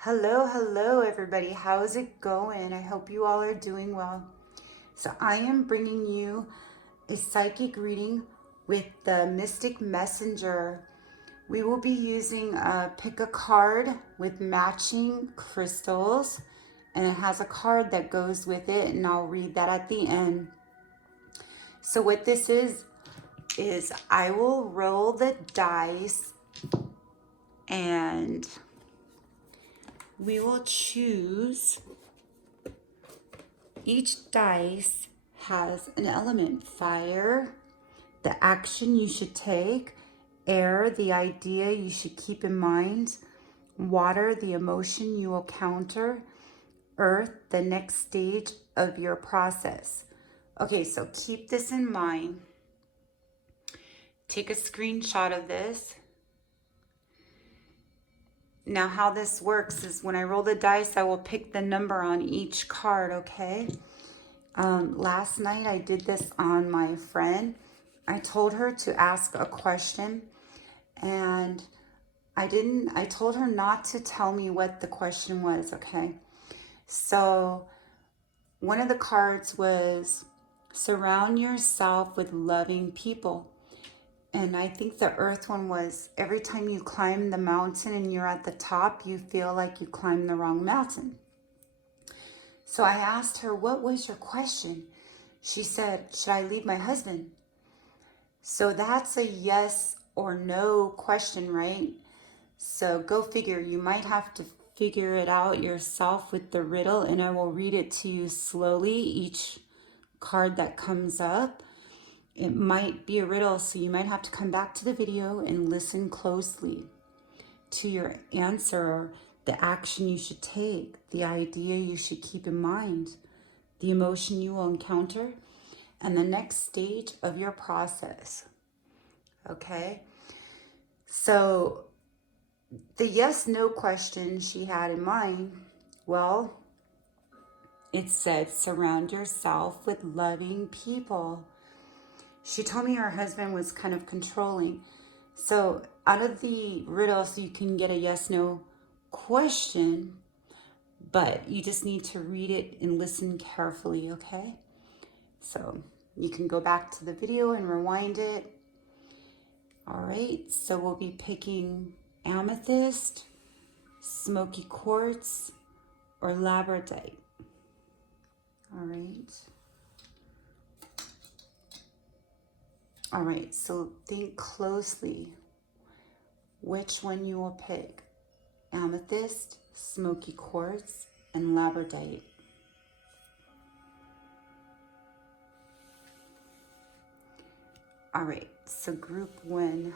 Hello, everybody. How's it going? I hope you all are doing well. So, I am bringing you a psychic reading with the Mystic Messenger. We will be using pick a card with matching crystals, and it has a card that goes with it, and I'll read that at the end. So, what this is I will roll the dice and we will choose. Each dice has an element: fire, the action you should take; air, the idea you should keep in mind; water, the emotion you will counter; earth, the next stage of your process. Okay, so keep this in mind. Take a screenshot of this. Now, how this works is when I roll the dice, I will pick the number on each card, okay? Last night I did this on my friend. I told her to ask a question, and I told her not to tell me what the question was, okay? So one of the cards was surround yourself with loving people. And I think the earth one was every time you climb the mountain and you're at the top, you feel like you climbed the wrong mountain. So I asked her, what was your question? She said, should I leave my husband? So that's a yes or no question, right? So go figure. You might have to figure it out yourself with the riddle, and I will read it to you slowly, each card that comes up. It might be a riddle, so you might have to come back to the video and listen closely to your answer, the action you should take, the idea you should keep in mind, the emotion you will encounter, and the next stage of your process. Okay? So the yes/no question she had in mind, well, it said surround yourself with loving people. She told me her husband was kind of controlling. So out of the riddles, you can get a yes/no question, but you just need to read it and listen carefully, okay? So you can go back to the video and rewind it. All right, so we'll be picking amethyst, smoky quartz, or labradorite. All right. All right, so think closely which one you will pick: amethyst, smoky quartz, and labradorite. All right, so group one,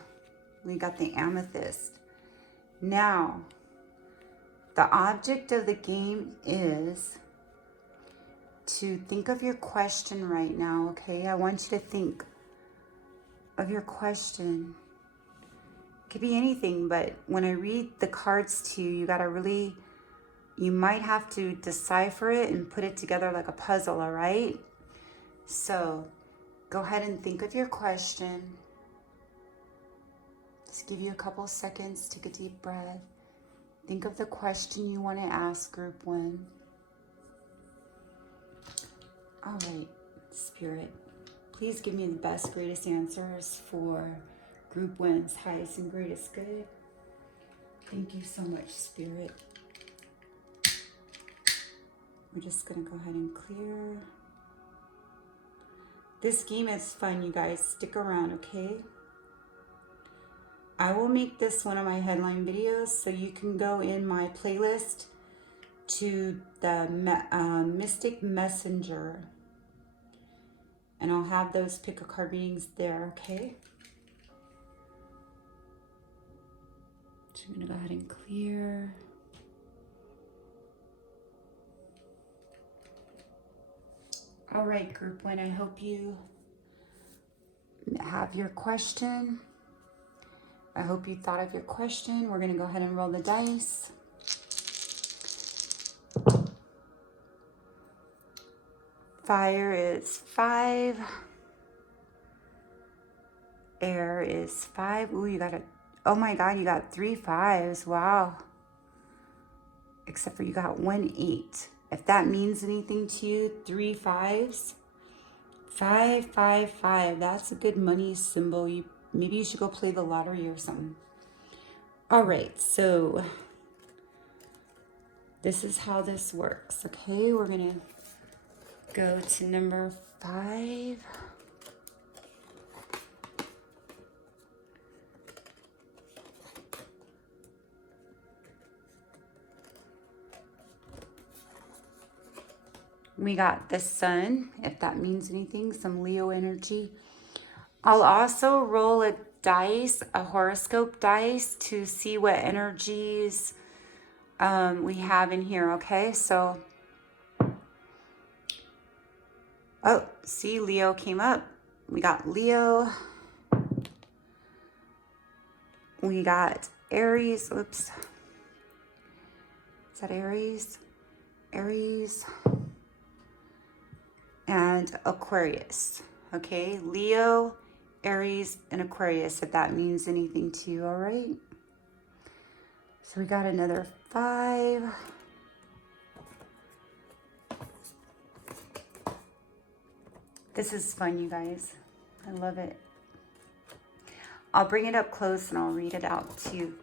we got the amethyst. Now, the object of the game is to think of your question right now, okay? I want you to think of your question. It could be anything, but when I read the cards to you, you might have to decipher it and put it together like a puzzle, all right? So go ahead and think of your question. Just give you a couple seconds, take a deep breath. Think of the question you want to ask group one. All right, Spirit, please give me the best, greatest answers for group one's highest and greatest good. Thank you so much, Spirit. We're just going to go ahead and clear. This game is fun, you guys. Stick around, okay? I will make this one of my headline videos, so you can go in my playlist to the Mystic Messenger, and I'll have those pick a card readings there, okay? So I'm going to go ahead and clear. All right, group one, I hope you have your question. I hope you thought of your question. We're going to go ahead and roll the dice. Fire is 5. Air is 5. Ooh, you got oh my God, you got 3 5s. Wow. except for you got 1 8. If that means anything to you, 3 5s. 5 5 5. That's a good money symbol. Maybe you should go play the lottery or something. All right, so this is how this works. Okay, we're gonna go to number 5. We got the sun, if that means anything, some Leo energy. I'll also roll a dice, a horoscope dice, to see what energies we have in here, okay? So, oh, see, Leo came up. We got Leo. We got Aries. Oops. Is that Aries? Aries. And Aquarius. Okay, Leo, Aries, and Aquarius, if that means anything to you, all right? So we got another 5. This is fun, you guys. I love it. I'll bring it up close and I'll read it out to you.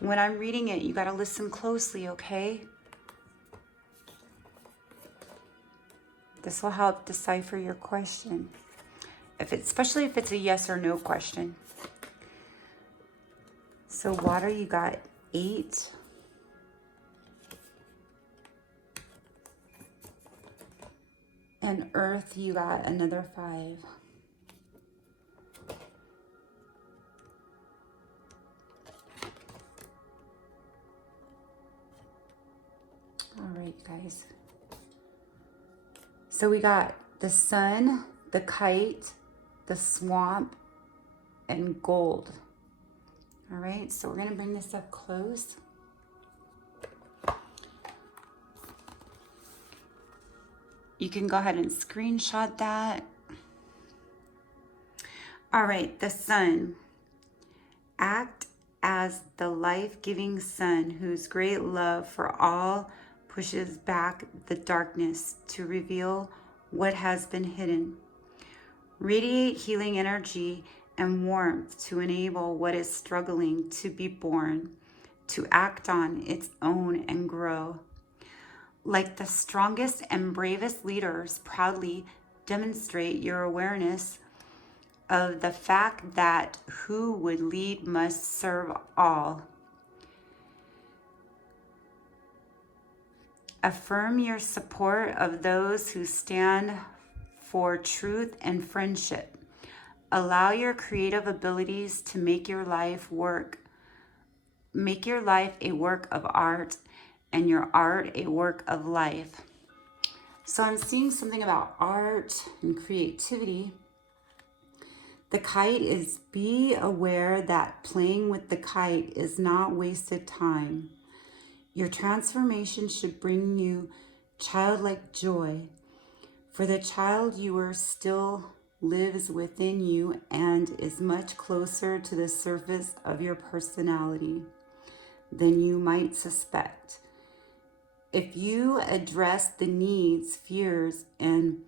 When I'm reading it, you got to listen closely, okay? This will help decipher your question, especially if it's a yes or no question. So water, you got 8. And earth, you got another 5. All right, guys. So we got the sun, the kite, the swamp, and gold. All right, so we're going to bring this up close. You can go ahead and screenshot that. All right, the sun. Act as the life-giving sun whose great love for all pushes back the darkness to reveal what has been hidden. Radiate healing energy and warmth to enable what is struggling to be born, to act on its own and grow. Like the strongest and bravest leaders, proudly demonstrate your awareness of the fact that who would lead must serve all. Affirm your support of those who stand for truth and friendship. Allow your creative abilities to make your life work. Make your life a work of art and your art a work of life. So I'm seeing something about art and creativity. The kite is, be aware that playing with the kite is not wasted time. Your transformation should bring you childlike joy, for the child you are still lives within you and is much closer to the surface of your personality than you might suspect. If you address the needs, fears, and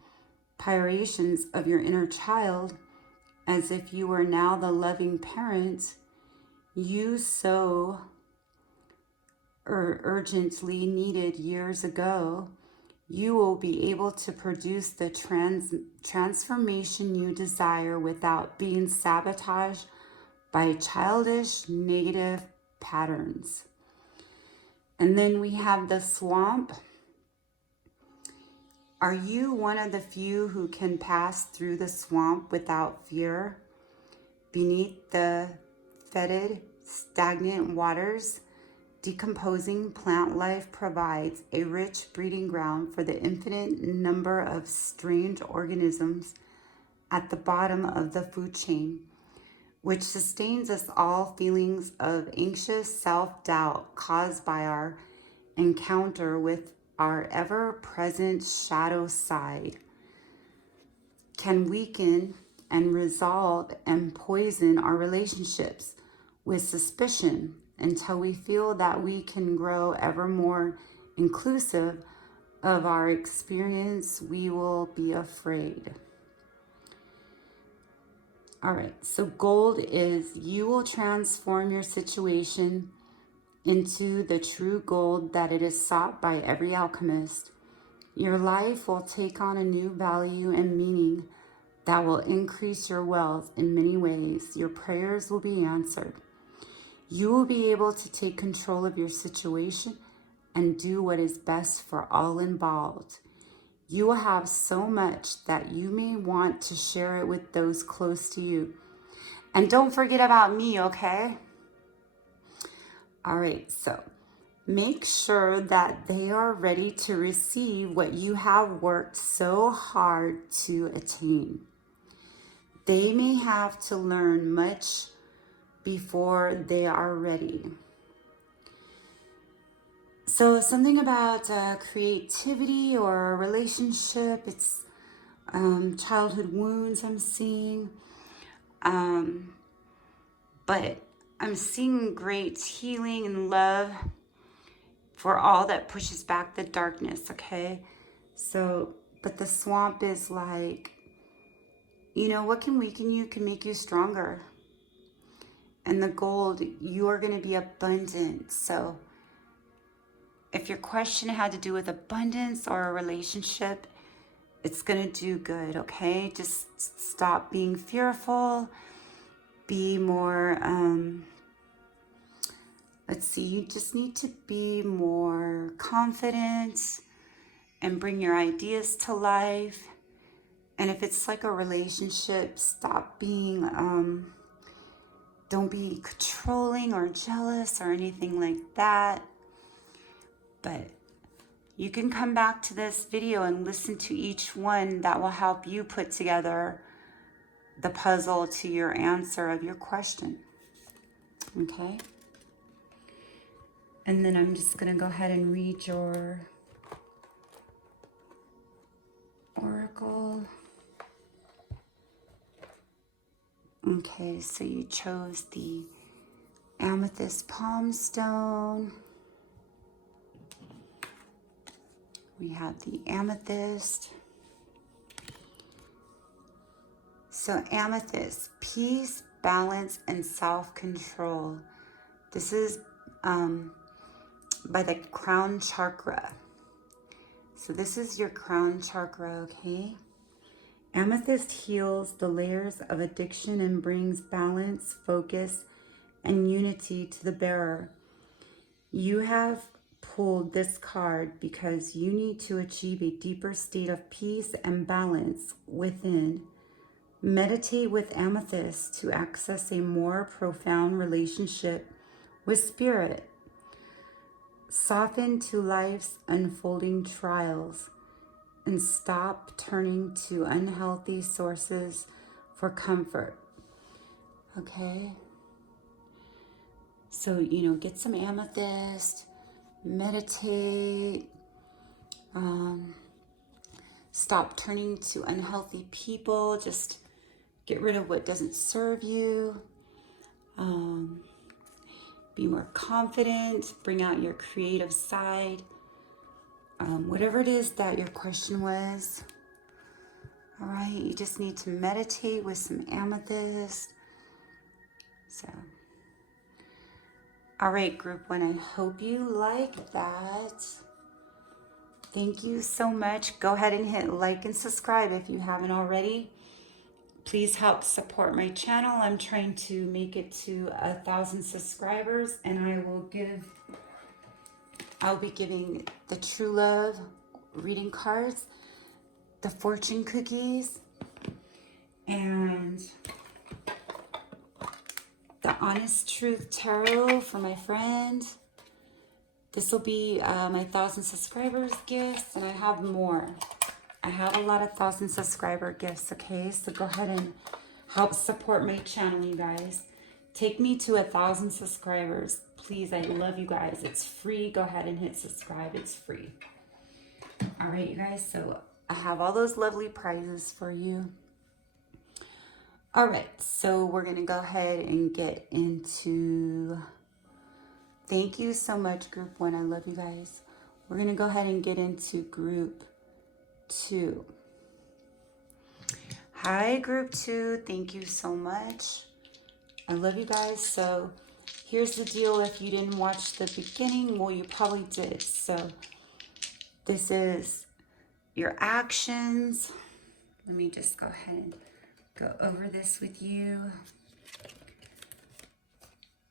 pyrations of your inner child as if you were now the loving parent you so urgently needed years ago, you will be able to produce the transformation you desire without being sabotaged by childish negative patterns. And then we have the swamp. Are you one of the few who can pass through the swamp without fear? Beneath the fetid, stagnant waters, decomposing plant life provides a rich breeding ground for the infinite number of strange organisms at the bottom of the food chain, which sustains us all feelings of anxious self-doubt caused by our encounter with our ever-present shadow side, can weaken and resolve and poison our relationships with suspicion, until we feel that we can grow ever more inclusive of our experience, we will be afraid. All right, so gold is you will transform your situation into the true gold that it is sought by every alchemist. Your life will take on a new value and meaning that will increase your wealth in many ways. Your prayers will be answered. You will be able to take control of your situation and do what is best for all involved. You will have so much that you may want to share it with those close to you. And don't forget about me, okay? All right, so make sure that they are ready to receive what you have worked so hard to attain. They may have to learn much before they are ready. So something about creativity or a relationship, it's childhood wounds I'm seeing. But I'm seeing great healing and love for all that pushes back the darkness, okay? So, but the swamp is like, you know, what can weaken you can make you stronger. And the gold, you are going to be abundant. So if your question had to do with abundance or a relationship, it's going to do good, okay? Just stop being fearful. Be more, you just need to be more confident and bring your ideas to life. And if it's like a relationship, stop being, don't be controlling or jealous or anything like that. But you can come back to this video and listen to each one that will help you put together the puzzle to your answer of your question. Okay? And then I'm just going to go ahead and read your oracle. Okay, so you chose the amethyst palm stone. We have the amethyst. So amethyst, peace, balance, and self-control. This is by the crown chakra. So this is your crown chakra, okay? Amethyst heals the layers of addiction and brings balance, focus, and unity to the bearer. You have pulled this card because you need to achieve a deeper state of peace and balance within. Meditate with amethyst to access a more profound relationship with spirit. Soften to life's unfolding trials and stop turning to unhealthy sources for comfort. Okay? So, get some amethyst, meditate, stop turning to unhealthy people, just get rid of what doesn't serve you. Be more confident, bring out your creative side. Whatever it is that your question was, all right, you just need to meditate with some amethyst. So, all right, group one, I hope you like that. Thank you so much. Go ahead and hit like and subscribe if you haven't already. Please help support my channel. I'm trying to make it to 1,000 subscribers, and I'll be giving the True Love reading cards, the fortune cookies, and the Honest Truth Tarot for my friend. This will be my 1,000 subscribers gifts, and I have more. I have a lot of 1,000 subscriber gifts, okay? So go ahead and help support my channel, you guys. Take me to 1,000 subscribers. Please, I love you guys. It's free. Go ahead and hit subscribe. It's free. All right, you guys. So I have all those lovely prizes for you. All right. So we're going to go ahead and get into Thank you so much, Group 1. I love you guys. We're going to go ahead and get into Group 2. Hi, Group 2. Thank you so much. I love you guys. So here's the deal. If you didn't watch the beginning, well, you probably did. So this is your actions. Let me just go ahead and go over this with you.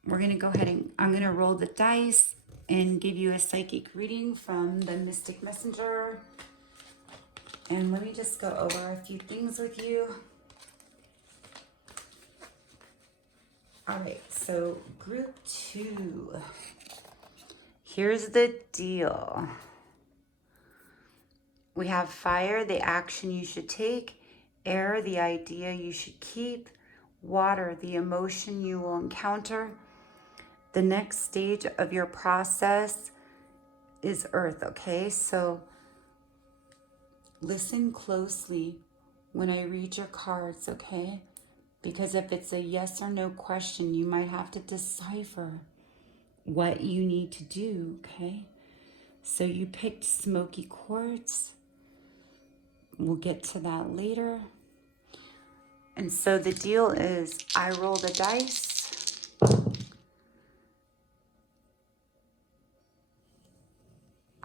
We're going to go ahead and I'm going to roll the dice and give you a psychic reading from the Mystic Messenger. And let me just go over a few things with you. All right, so Group 2. Here's the deal. We have fire, the action you should take. Air, the idea you should keep. Water, the emotion you will encounter. The next stage of your process is earth, okay? So listen closely when I read your cards, okay? Because if it's a yes or no question, you might have to decipher what you need to do, okay? So you picked smoky quartz. We'll get to that later. And so the deal is I roll the dice.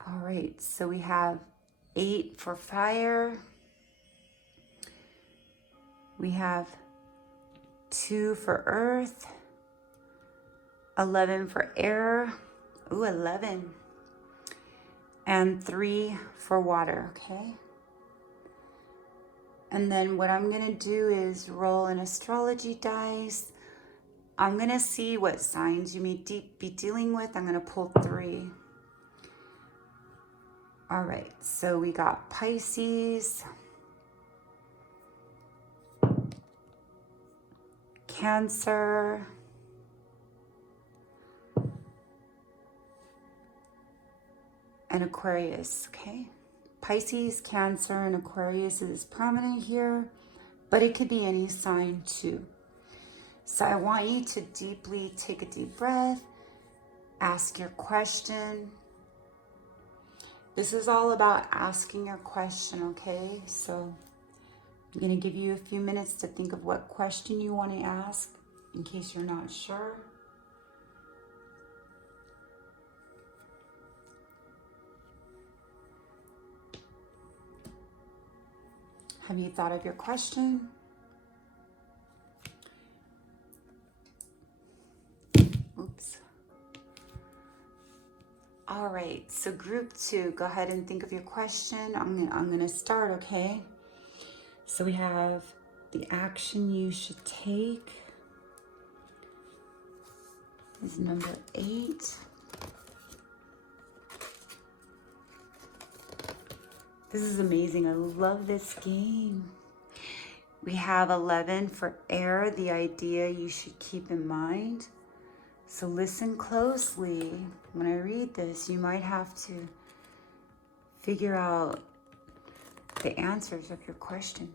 All right, so we have 8 for fire. We have 2 for earth. 11 for air. Ooh, 11. And 3 for water, okay? And then what I'm going to do is roll an astrology dice. I'm going to see what signs you may be dealing with. I'm going to pull 3. All right, so we got Pisces, Cancer, and Aquarius, okay? Pisces, Cancer, and Aquarius is prominent here, but it could be any sign too. So I want you to deeply take a deep breath, ask your question. This is all about asking your question, okay? So I'm going to give you a few minutes to think of what question you want to ask in case you're not sure. Have you thought of your question? Oops. All right, so Group 2, go ahead and think of your question. I'm gonna start, okay? So we have the action you should take is number 8. This is amazing. I love this game. We have 11 for air, the idea you should keep in mind. So listen closely. When I read this, you might have to figure out the answers of your question.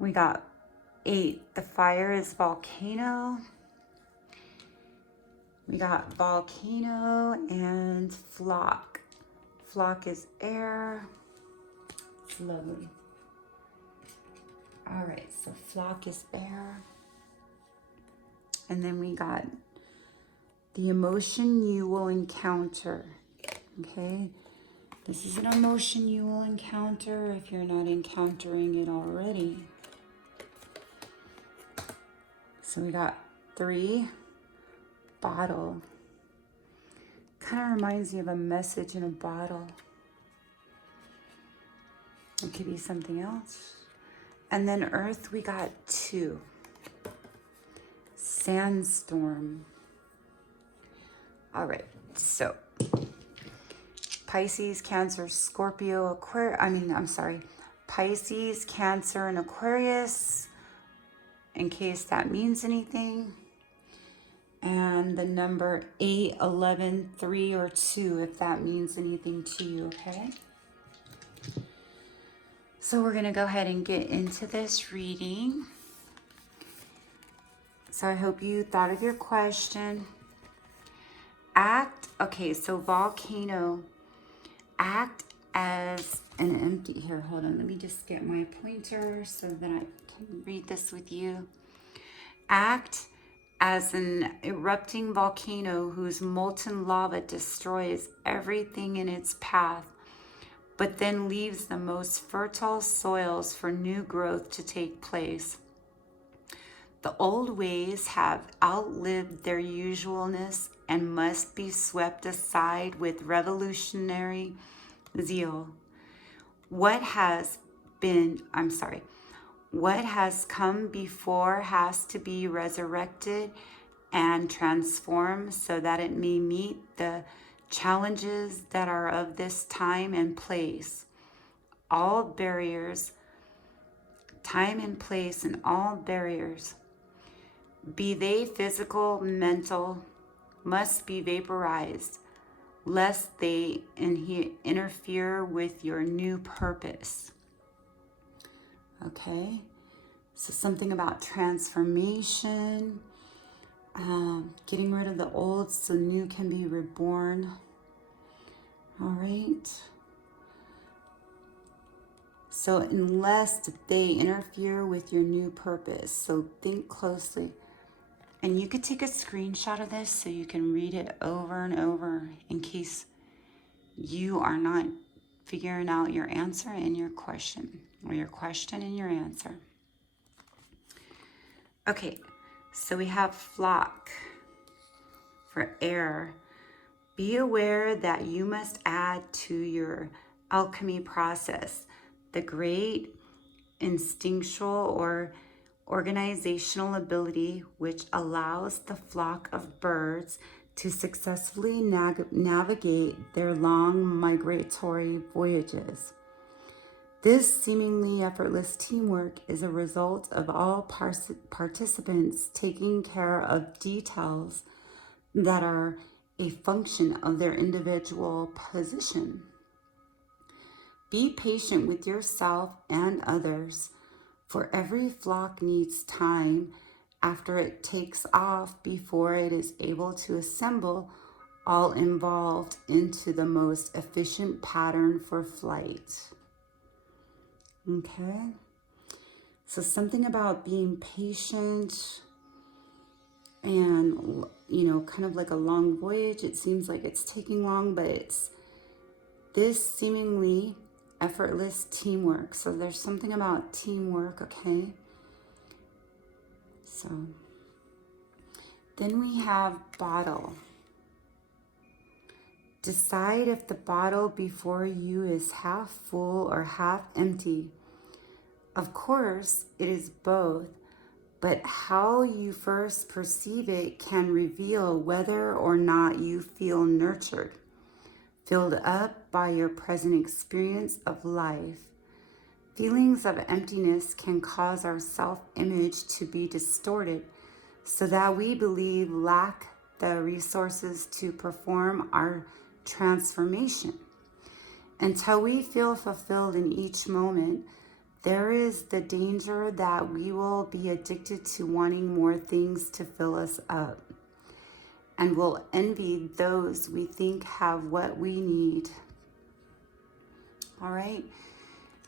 We got 8. The fire is volcano. We got volcano and flock. Flock is air. It's lovely. All right, so flock is air. And then we got the emotion you will encounter. Okay, this is an emotion you will encounter if you're not encountering it already. So we got 3. Bottle. Kind of reminds me of a message in a bottle. It could be something else. And then earth, we got 2. Sandstorm. All right, so Pisces, Cancer, Scorpio, Aquarius, Pisces, Cancer, and Aquarius, in case that means anything. and the number 8, 11, 3, or 2, if that means anything to you, okay? So we're going to go ahead and get into this reading. So I hope you thought of your question. Okay, so volcano. Act as an empty, here, hold on, let me just get my pointer so that I can read this with you. Act as an erupting volcano whose molten lava destroys everything in its path, but then leaves the most fertile soils for new growth to take place. The old ways have outlived their usualness and must be swept aside with revolutionary zeal. What has come before has to be resurrected and transformed so that it may meet the challenges that are of this time and place. All barriers, time and place, and all barriers, be they physical, mental, must be vaporized, lest they interfere with your new purpose. Okay, so something about transformation, getting rid of the old so new can be reborn. All right. So unless they interfere with your new purpose, so think closely. And you could take a screenshot of this so you can read it over and over in case you are not figuring out your answer and your question, or your question and your answer. Okay, so we have flock for air. Be aware that you must add to your alchemy process the great instinctual or organizational ability which allows the flock of birds to successfully navigate their long migratory voyages. This seemingly effortless teamwork is a result of all participants taking care of details that are a function of their individual position. Be patient with yourself and others, for every flock needs time after it takes off before it is able to assemble all involved into the most efficient pattern for flight. Okay, so something about being patient and, kind of like a long voyage. It seems like it's taking long, but it's this seemingly effortless teamwork. So there's something about teamwork, okay? So then we have bottle. Decide if the bottle before you is half full or half empty. Of course, it is both, but how you first perceive it can reveal whether or not you feel nurtured, filled up by your present experience of life. Feelings of emptiness can cause our self-image to be distorted so that we believe lack the resources to perform our transformation. Until we feel fulfilled in each moment, there is the danger that we will be addicted to wanting more things to fill us up, and will envy those we think have what we need. All right.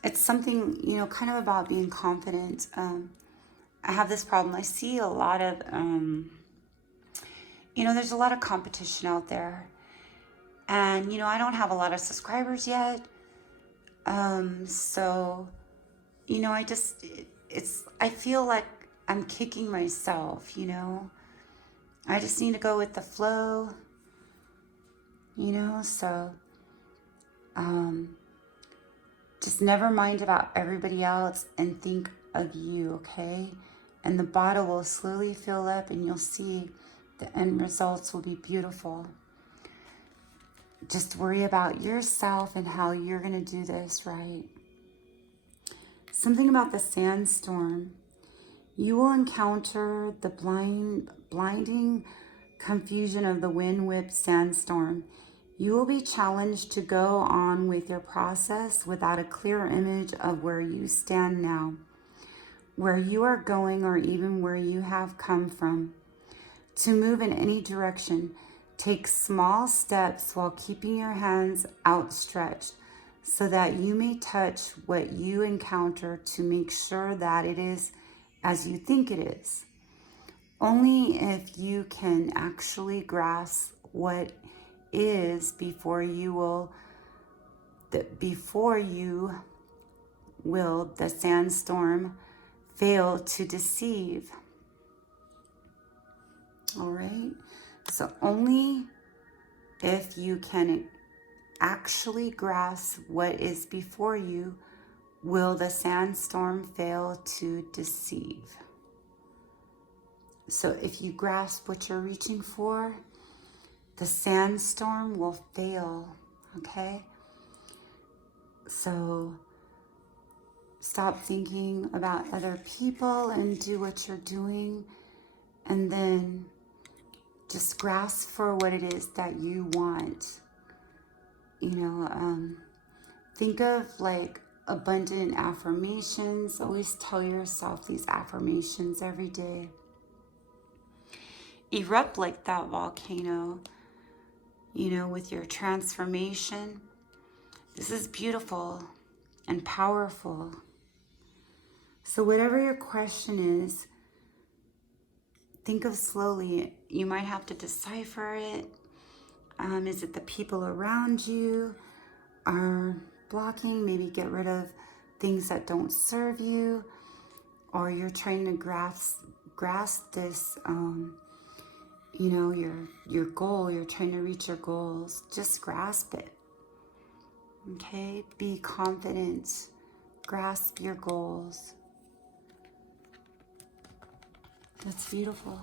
It's something, kind of about being confident. I have this problem. I see a lot of, there's a lot of competition out there. And, I don't have a lot of subscribers yet. So, I feel like I'm kicking myself, I just need to go with the flow, so, just never mind about everybody else and think of you, okay? And the bottle will slowly fill up and you'll see the end results will be beautiful. Just worry about yourself and how you're going to do this right. Something about the sandstorm. You will encounter the blinding confusion of the wind-whipped sandstorm. You will be challenged to go on with your process without a clear image of where you stand now, where you are going, or even where you have come from. To move in any direction, take small steps while keeping your hands outstretched so that you may touch what you encounter to make sure that it is as you think it is. Only if you can actually grasp what is before you will the sandstorm fail to deceive. All right. So only if you can actually grasp what is before you will the sandstorm fail to deceive. So if you grasp what you're reaching for, the sandstorm will fail, okay? So stop thinking about other people and do what you're doing, and then just grasp for what it is that you want. Think of like abundant affirmations. Always tell yourself these affirmations every day. Erupt like that volcano, with your transformation. This is beautiful and powerful. So whatever your question is, think of slowly. You might have to decipher it. Is it the people around you are blocking? Maybe get rid of things that don't serve you, or you're trying to grasp this, your goal. You're trying to reach your goals. Just grasp it. Okay? Be confident. Grasp your goals. That's beautiful.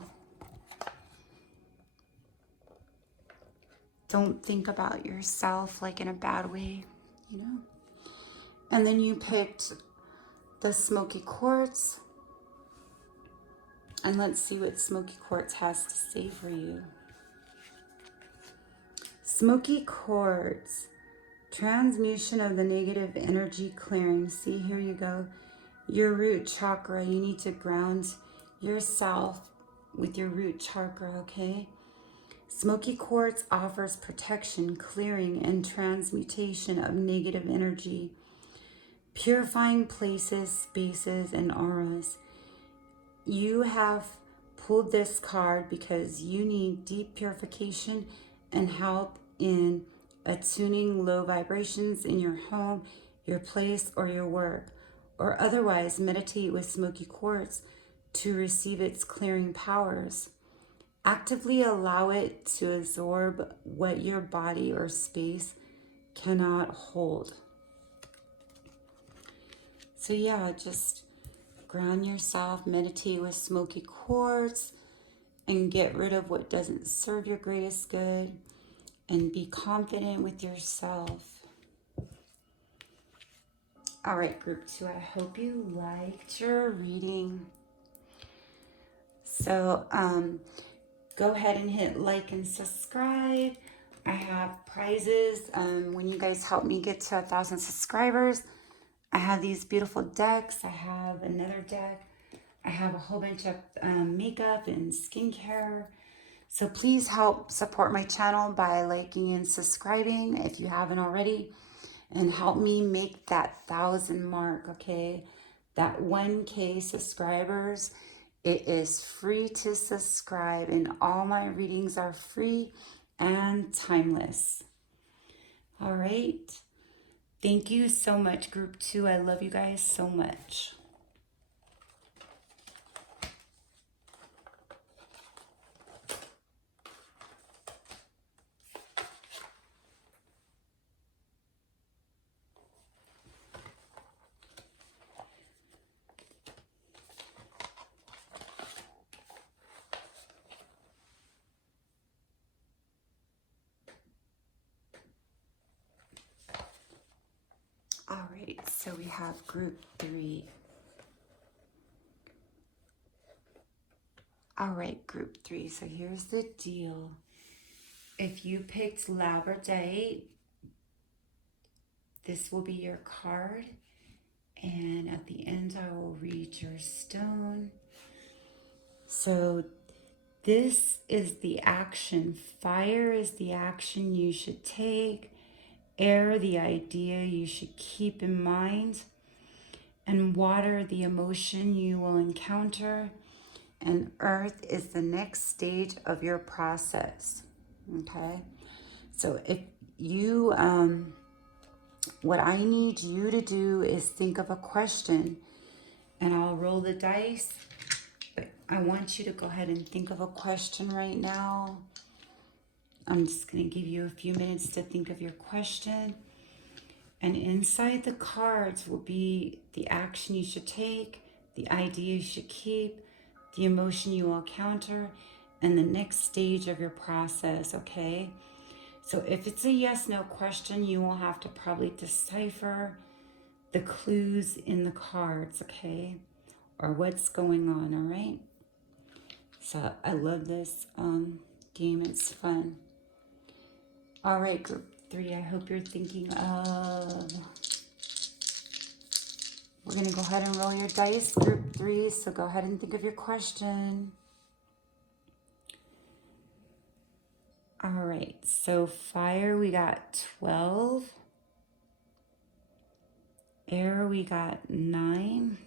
Don't think about yourself like in a bad way, And then you picked the smoky quartz. And let's see what smoky quartz has to say for you. Smoky quartz, transmutation of the negative energy clearing. See, here you go. Your root chakra, you need to ground yourself with your root chakra, okay? Smoky quartz offers protection, clearing, and transmutation of negative energy, purifying places, spaces, and auras. You have pulled this card because you need deep purification and help in attuning low vibrations in your home, your place, or your work, or otherwise meditate with smoky quartz to receive its clearing powers. Actively allow it to absorb what your body or space cannot hold. So yeah, just ground yourself, meditate with smoky quartz, and get rid of what doesn't serve your greatest good, and be confident with yourself. All right, group 2, I hope you liked your reading. So, go ahead and hit like and subscribe. I have prizes when you guys help me get to 1,000 subscribers. I have these beautiful decks. I have another deck. I have a whole bunch of makeup and skincare. So please help support my channel by liking and subscribing if you haven't already. And help me make that 1,000 mark, okay? That 1K subscribers. It is free to subscribe, and all my readings are free and timeless. All right. Thank you so much, group 2. I love you guys so much. All right, so we have group 3. All right, group 3. So here's the deal. If you picked labradorite, this will be your card. And at the end, I will read your stone. So this is the action. Fire is the action you should take. Air, the idea you should keep in mind. And water, the emotion you will encounter. And earth is the next stage of your process. Okay? So if you, what I need you to do is think of a question, and I'll roll the dice. But I want you to go ahead and think of a question right now. I'm just going to give you a few minutes to think of your question. And inside the cards will be the action you should take, the idea you should keep, the emotion you will encounter, and the next stage of your process, okay? So if it's a yes/no question, you will have to probably decipher the clues in the cards, okay? Or what's going on, all right? So I love this game. It's fun. All right, group 3, I hope you're thinking of... We're going to go ahead and roll your dice, group 3. So go ahead and think of your question. All right, so fire, we got 12. Air, we got 9.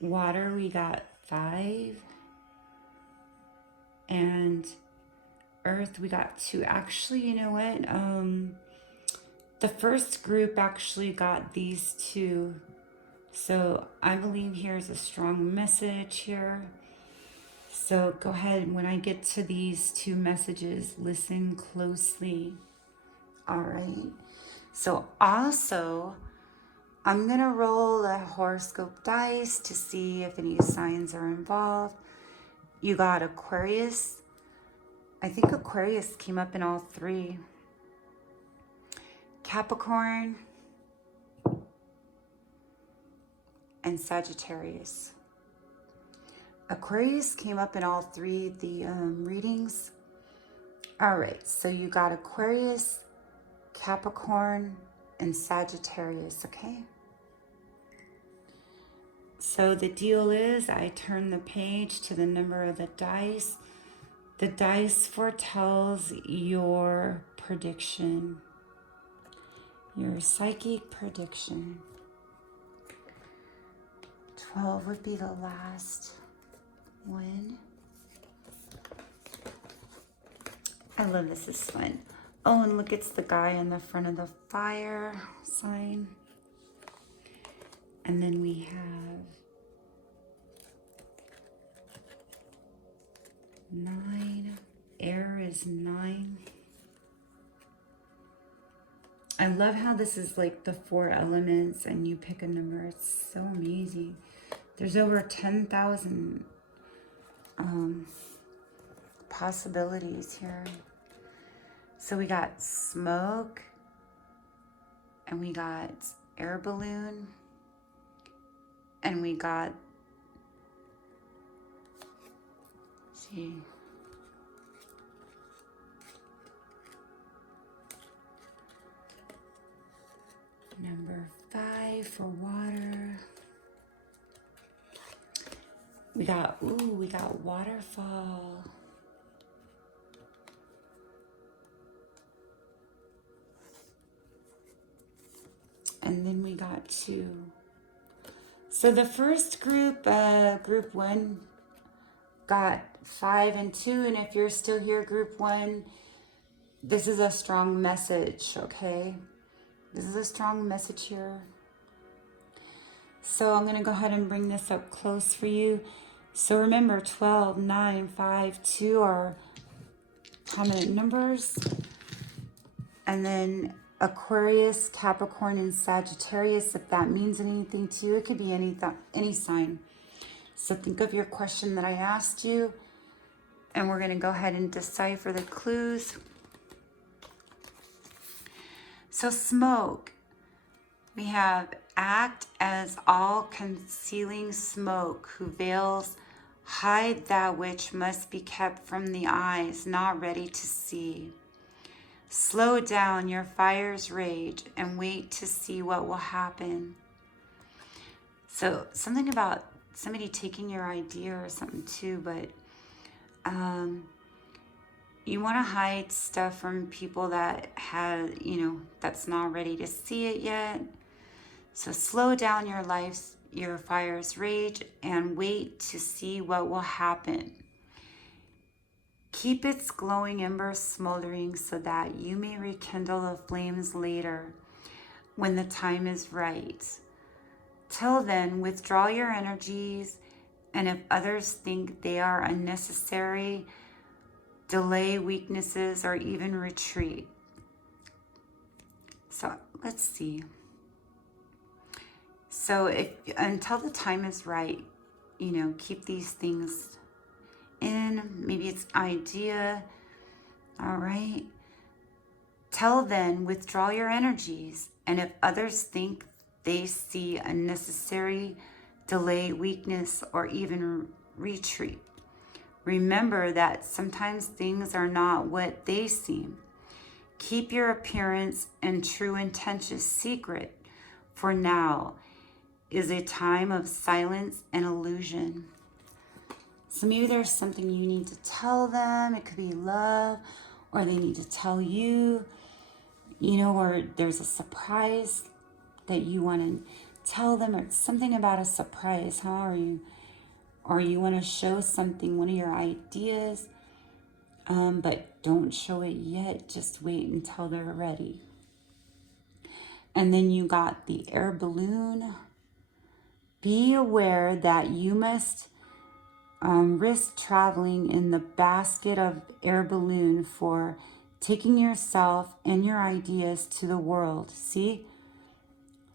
Water, we got 5. And earth, we got 2. Actually, you know what? The first group actually got these 2. So I believe here's a strong message here. So go ahead, when I get to these 2 messages, listen closely. All right. So also, I'm going to roll a horoscope dice to see if any signs are involved. You got Aquarius. I think Aquarius came up in all 3. Capricorn and Sagittarius. Aquarius came up in all 3 the readings. All right, so you got Aquarius, Capricorn, and Sagittarius, okay? So the deal is, I turn the page to the number of the dice. The dice foretells your prediction, your psychic prediction. 12 would be the last one. I love this is fun. Oh, and look, it's the guy in the front of the fire sign. And then we have 9. Air is 9. I love how this is like the 4 elements and you pick a number. It's so amazing. There's over 10,000 possibilities here. So we got smoke, and we got air balloon, and we got, let's see, number 5 for water. We got waterfall. And then we got 2. So the first group, group 1, got 5 and 2. And if you're still here, group 1, this is a strong message, okay? This is a strong message here. So I'm going to go ahead and bring this up close for you. So remember, 12, 9, 5, 2 are prominent numbers. And then Aquarius, Capricorn, and Sagittarius, if that means anything to you, it could be any sign. So think of your question that I asked you, and we're going to go ahead and decipher the clues. So smoke, we have act as all concealing smoke who veils Hide that which must be kept from the eyes not ready to see. Slow down your fire's rage and wait to see what will happen. So something about somebody taking your idea or something too, but you want to hide stuff from people that have, that's not ready to see it yet. So slow down your fire's rage, and wait to see what will happen. Keep its glowing embers smoldering so that you may rekindle the flames later when the time is right. Till then, withdraw your energies, and if others think they are unnecessary, delay weaknesses or even retreat. So let's see. So until the time is right, keep these things in. Maybe it's idea. All right. Till then, withdraw your energies, and if others think they see unnecessary, delay weakness or even retreat. Remember that sometimes things are not what they seem. Keep your appearance and true intentions secret, for now is a time of silence and illusion. So maybe there's something you need to tell them. It could be love, or they need to tell you, or there's a surprise that you want to tell them, or something about a surprise, or you want to show something, one of your ideas, but don't show it yet. Just wait until they're ready. And then you got the air balloon. Be aware that you must risk traveling in the basket of air balloon for taking yourself and your ideas to the world. See?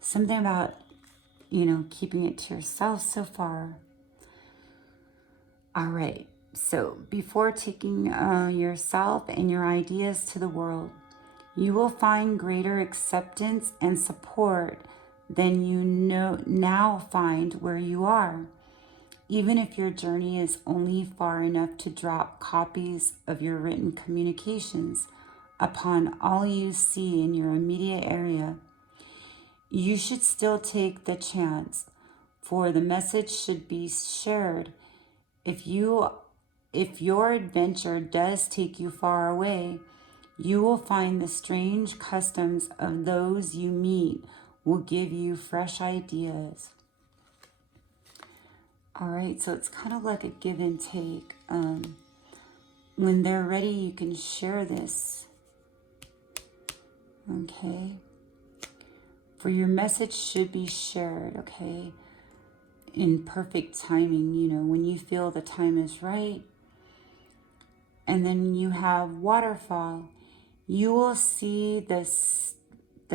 Something about, keeping it to yourself so far. All right. So before taking yourself and your ideas to the world, you will find greater acceptance and support than you now find where you are. Even if your journey is only far enough to drop copies of your written communications upon all you see in your immediate area, you should still take the chance, for the message should be shared. If your adventure does take you far away, you will find the strange customs of those you meet will give you fresh ideas. All right, so it's kind of like a give and take. When they're ready, you can share this. Okay. For your message should be shared, okay, in perfect timing, when you feel the time is right. And then you have waterfall. You will see the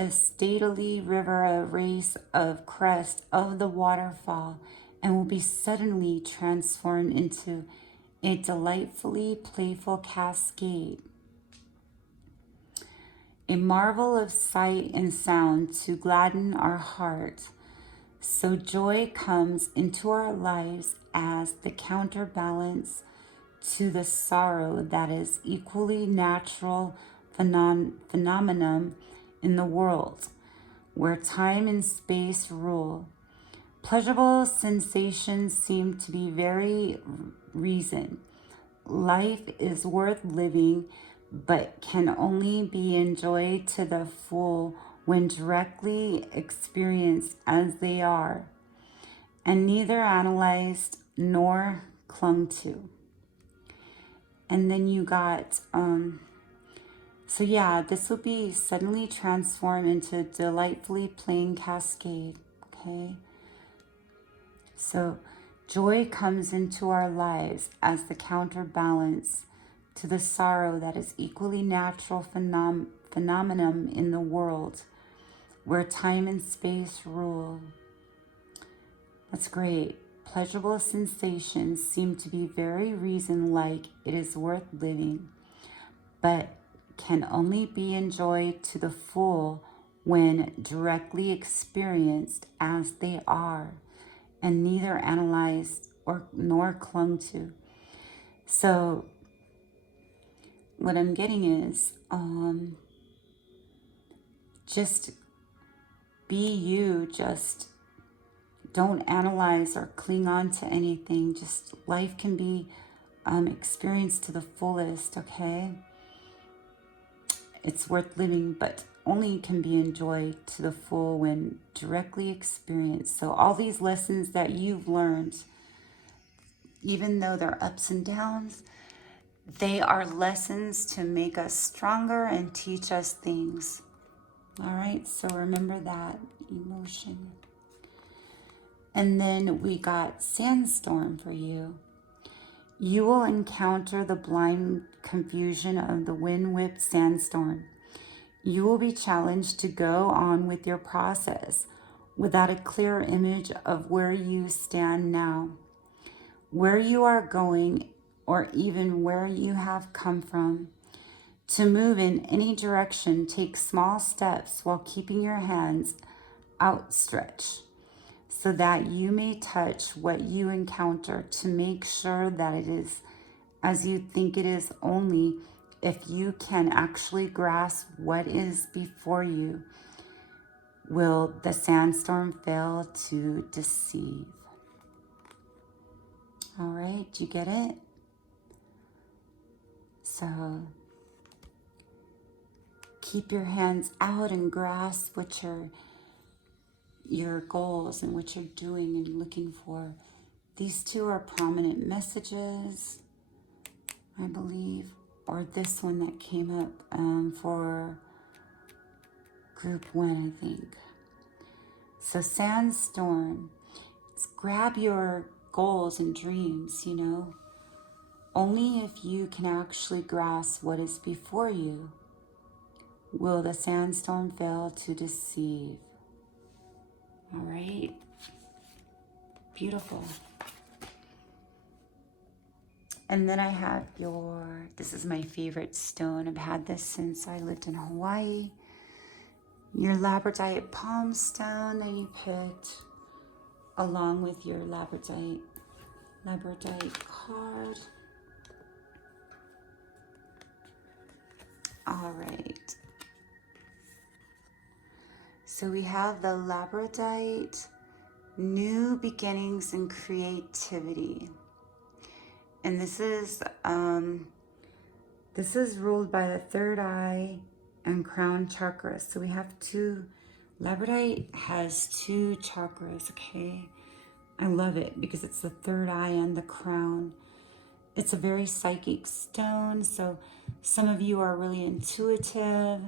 stately river erase of crest of the waterfall and will be suddenly transformed into a delightfully playful cascade. A marvel of sight and sound to gladden our heart. So joy comes into our lives as the counterbalance to the sorrow that is equally natural phenomenon in the world, where time and space rule. Pleasurable sensations seem to be very reason. Life is worth living, but can only be enjoyed to the full when directly experienced as they are, and neither analyzed nor clung to. And then you got, this will be suddenly transformed into a delightfully playing cascade, okay? So joy comes into our lives as the counterbalance to the sorrow that is equally natural phenomenon in the world, where time and space rule. That's great. Pleasurable sensations seem to be very reason-like it is worth living, but can only be enjoyed to the full when directly experienced as they are, and neither analyzed or nor clung to. So what I'm getting is just be you. Just don't analyze or cling on to anything. Just life can be experienced to the fullest, okay? It's worth living, but only can be enjoyed to the full when directly experienced. So all these lessons that you've learned, even though they're ups and downs, they are lessons to make us stronger and teach us things. All right, so remember that emotion. And then we got sandstorm for you. You will encounter the blind confusion of the wind-whipped sandstorm. You will be challenged to go on with your process without a clear image of where you stand now, where you are going, or even where you have come from. To move in any direction, take small steps while keeping your hands outstretched so that you may touch what you encounter to make sure that it is as you think it is. Only if you can actually grasp what is before you will the sandstorm fail to deceive. All right, you get it? So keep your hands out and grasp what your goals and what you're doing and looking for. These two are prominent messages, I believe, or this one that came up for group 1, I think. So sandstorm, grab your goals and dreams, Only if you can actually grasp what is before you will the sandstorm fail to deceive. All right. Beautiful. And then I have this is my favorite stone. I've had this since I lived in Hawaii. Your labradorite palm stone that you picked along with your labradorite card. All right. So we have the labradorite, new beginnings and creativity. And this is ruled by the third eye and crown chakras. So we have labradorite has 2 chakras, okay? I love it because it's the third eye and the crown. It's a very psychic stone, so some of you are really intuitive.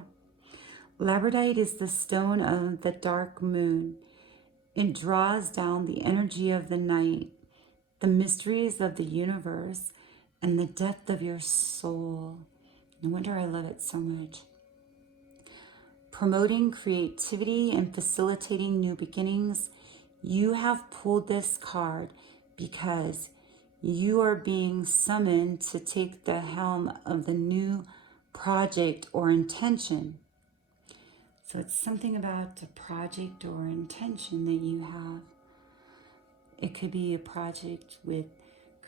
Labradorite is the stone of the dark moon. It draws down the energy of the night, the mysteries of the universe, and the depth of your soul. No wonder I love it so much. Promoting creativity and facilitating new beginnings, you have pulled this card because you are being summoned to take the helm of the new project or intention. So it's something about a project or intention that you have. It could be a project with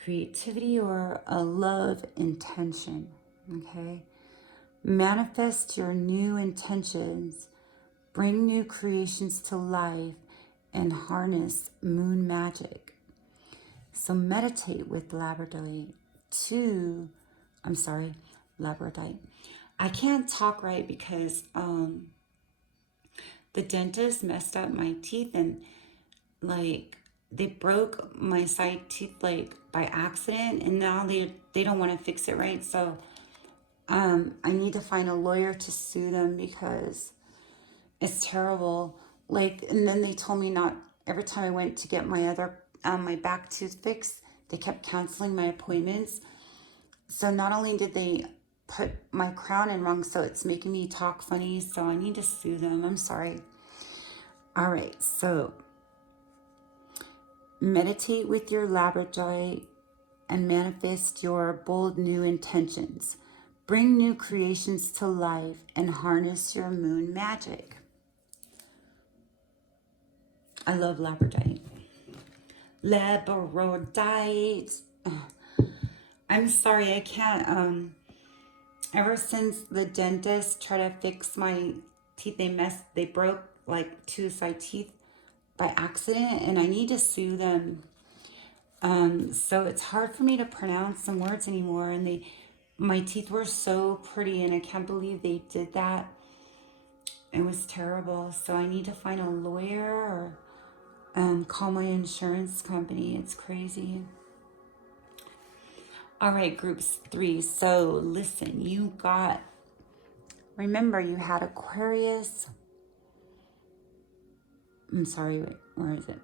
creativity or a love intention, okay? Manifest your new intentions, bring new creations to life, and harness moon magic. So meditate with labradorite. Labradorite. I can't talk right because the dentist messed up my teeth and they broke my side teeth by accident, and now they don't want to fix it right. So I need to find a lawyer to sue them because it's terrible. And then they told me not every time I went to get my back tooth fixed, they kept canceling my appointments. So not only did they put my crown in wrong, so it's making me talk funny. So I need to sue them. I'm sorry. All right. So meditate with your labradorite and manifest your bold new intentions. Bring new creations to life and harness your moon magic. I love labradorite. Labradorite. I'm sorry, I can't. Ever since the dentist tried to fix my teeth, they broke like two side teeth by accident, and I need to sue them. So it's hard for me to pronounce some words anymore, and my teeth were so pretty, and I can't believe they did that. It was terrible. So I need to find a lawyer or call my insurance company. It's crazy. All right, groups 3. So listen, remember you had Aquarius. I'm sorry, wait, where is it?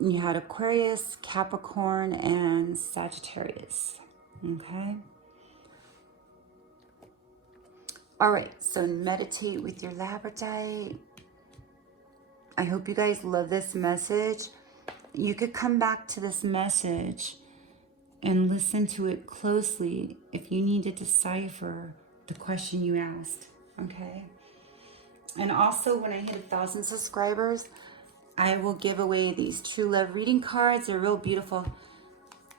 You had Aquarius, Capricorn, and Sagittarius. Okay. All right, so meditate with your labradorite. I hope you guys love this message. You could come back to this message and listen to it closely if you need to decipher the question you asked, okay? And also, when I hit 1,000 subscribers, I will give away these True Love reading cards. They're real beautiful.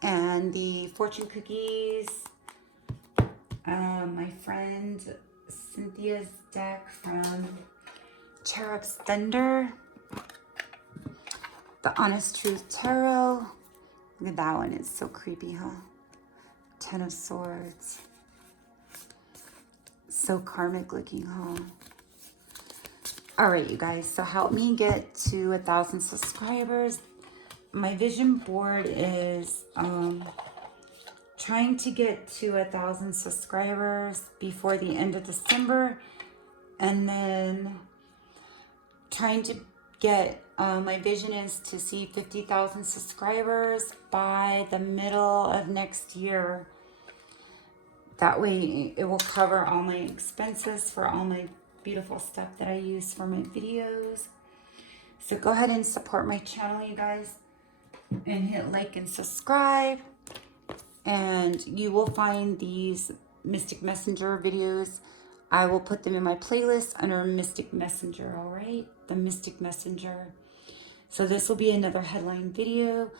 And the fortune cookies. My friend Cynthia's deck from Cherub's Thunder. The Honest Truth Tarot. Look at that one. It's so creepy, huh? 10 of Swords. So karmic looking, huh? All right, you guys. So help me get to 1,000 subscribers. My vision board is trying to get to 1,000 subscribers before the end of December, and then trying to get my vision is to see 50,000 subscribers by the middle of next year. That way it will cover all my expenses for all my beautiful stuff that I use for my videos. So go ahead and support my channel, you guys, and hit like and subscribe. And you will find these Mystic Messenger videos. I will put them in my playlist under Mystic Messenger, all right? The Mystic Messenger. So this will be another headline video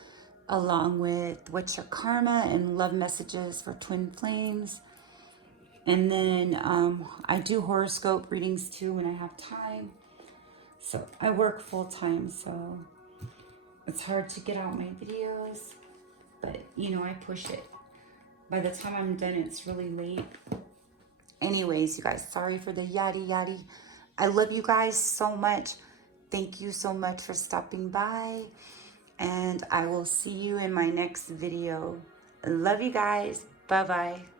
along with What's Your Karma and Love Messages for Twin Flames. And then I do horoscope readings too when I have time. So I work full time, so it's hard to get out my videos. But, you know, I push it. By the time I'm done, it's really late. Anyways, you guys, sorry for the yaddy yaddy. I love you guys so much. Thank you so much for stopping by. And I will see you in my next video. Love you guys. Bye-bye.